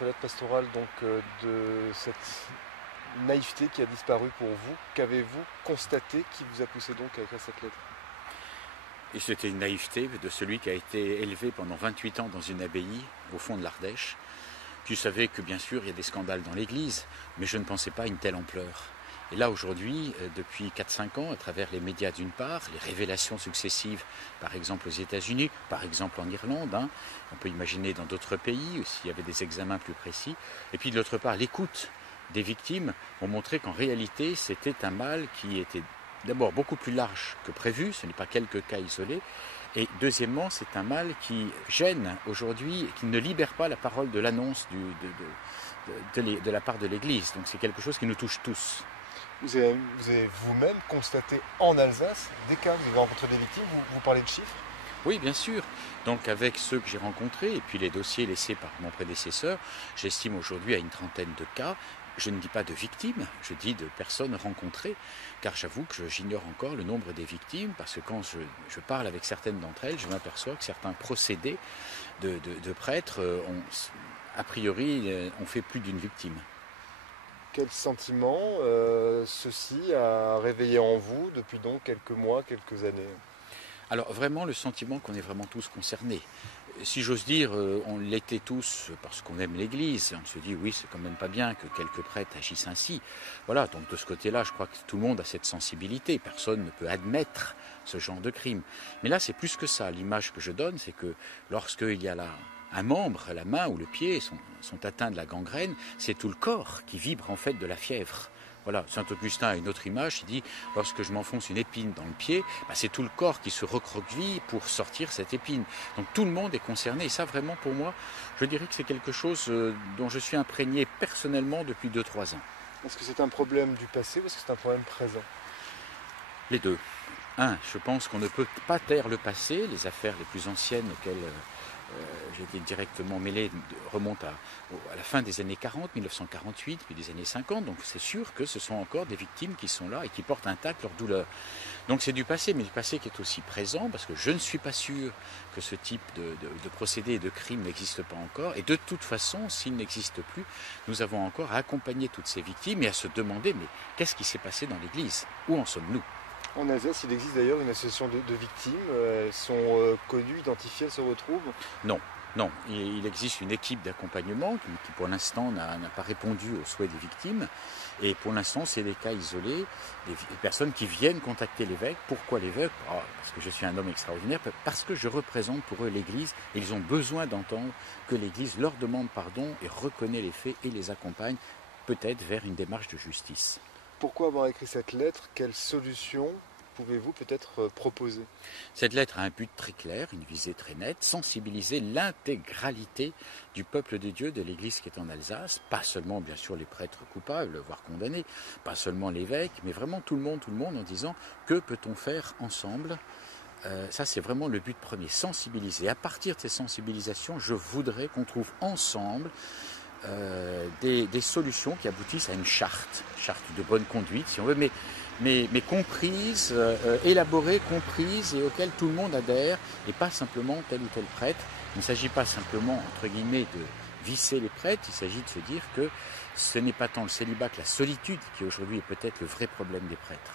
votre lettre pastorale donc de cette naïveté qui a disparu pour vous. Qu'avez-vous constaté qui vous a poussé donc à écrire cette lettre? Et c'était une naïveté de celui qui a été élevé pendant 28 ans dans une abbaye au fond de l'Ardèche. Je savais que bien sûr il y a des scandales dans l'Église, mais je ne pensais pas à une telle ampleur. Et là aujourd'hui, depuis 4-5 ans, à travers les médias d'une part, les révélations successives, par exemple aux États-Unis, par exemple en Irlande, on peut imaginer dans d'autres pays s'il y avait des examens plus précis, et puis de l'autre part l'écoute des victimes ont montré qu'en réalité c'était un mal qui était d'abord beaucoup plus large que prévu, ce n'est pas quelques cas isolés, et deuxièmement c'est un mal qui gêne aujourd'hui, qui ne libère pas la parole de l'annonce de la part de l'Église, donc c'est quelque chose qui nous touche tous. Vous avez vous-même constaté en Alsace des cas, vous avez rencontré des victimes, vous parlez de chiffres? Oui, bien sûr. Donc avec ceux que j'ai rencontrés et puis les dossiers laissés par mon prédécesseur, j'estime aujourd'hui à une trentaine de cas. Je ne dis pas de victimes, je dis de personnes rencontrées, car j'avoue que j'ignore encore le nombre des victimes, parce que quand je parle avec certaines d'entre elles, je m'aperçois que certains procédés de prêtres, a priori, ont fait plus d'une victime. Quel sentiment ceci a réveillé en vous depuis donc quelques mois, quelques années? Alors vraiment le sentiment qu'on est vraiment tous concernés. Si j'ose dire, on l'était tous parce qu'on aime l'Église. On se dit oui, c'est quand même pas bien que quelques prêtres agissent ainsi. Voilà, donc de ce côté-là, je crois que tout le monde a cette sensibilité. Personne ne peut admettre ce genre de crime. Mais là, c'est plus que ça. L'image que je donne, c'est que lorsqu'il y a là un membre, la main ou le pied sont atteints de la gangrène, c'est tout le corps qui vibre en fait de la fièvre. Voilà, Saint-Augustin a une autre image, il dit « lorsque je m'enfonce une épine dans le pied, c'est tout le corps qui se recroqueville pour sortir cette épine ». Donc tout le monde est concerné et ça vraiment pour moi, je dirais que c'est quelque chose dont je suis imprégné personnellement depuis 2-3 ans. Est-ce que c'est un problème du passé ou est-ce que c'est un problème présent? Les deux. Je pense qu'on ne peut pas taire le passé, les affaires les plus anciennes auxquelles j'ai été directement mêlé remontent à la fin des années 40, 1948, puis des années 50, donc c'est sûr que ce sont encore des victimes qui sont là et qui portent intacte leur douleur. Donc c'est du passé, mais du passé qui est aussi présent, parce que je ne suis pas sûr que ce type de procédé et de crime n'existe pas encore, et de toute façon, s'il n'existe plus, nous avons encore à accompagner toutes ces victimes et à se demander, mais qu'est-ce qui s'est passé dans l'Église? Où en sommes-nous? En Alsace, il existe d'ailleurs une association de victimes. Elles sont connues, identifiées, elles se retrouvent? Non. Non, il existe une équipe d'accompagnement qui pour l'instant n'a pas répondu aux souhaits des victimes. Et pour l'instant, c'est des cas isolés, des personnes qui viennent contacter l'évêque. Pourquoi l'évêque? Parce que je suis un homme extraordinaire, parce que je représente pour eux l'Église. Et ils ont besoin d'entendre que l'Église leur demande pardon et reconnaît les faits et les accompagne peut-être vers une démarche de justice. Pourquoi avoir écrit cette lettre? Quelle solution pouvez-vous peut-être proposer? Cette lettre a un but très clair, une visée très nette, sensibiliser l'intégralité du peuple de Dieu, de l'Église qui est en Alsace, pas seulement bien sûr les prêtres coupables, voire condamnés, pas seulement l'évêque, mais vraiment tout le monde en disant que peut-on faire ensemble? Ça c'est vraiment le but premier, sensibiliser. À partir de ces sensibilisations, je voudrais qu'on trouve ensemble des solutions qui aboutissent à une charte de bonne conduite si on veut, mais comprise, élaborée, comprise et auquel tout le monde adhère et pas simplement tel ou tel prêtre. Il ne s'agit pas simplement, entre guillemets, de visser les prêtres, il s'agit de se dire que ce n'est pas tant le célibat que la solitude qui aujourd'hui est peut-être le vrai problème des prêtres.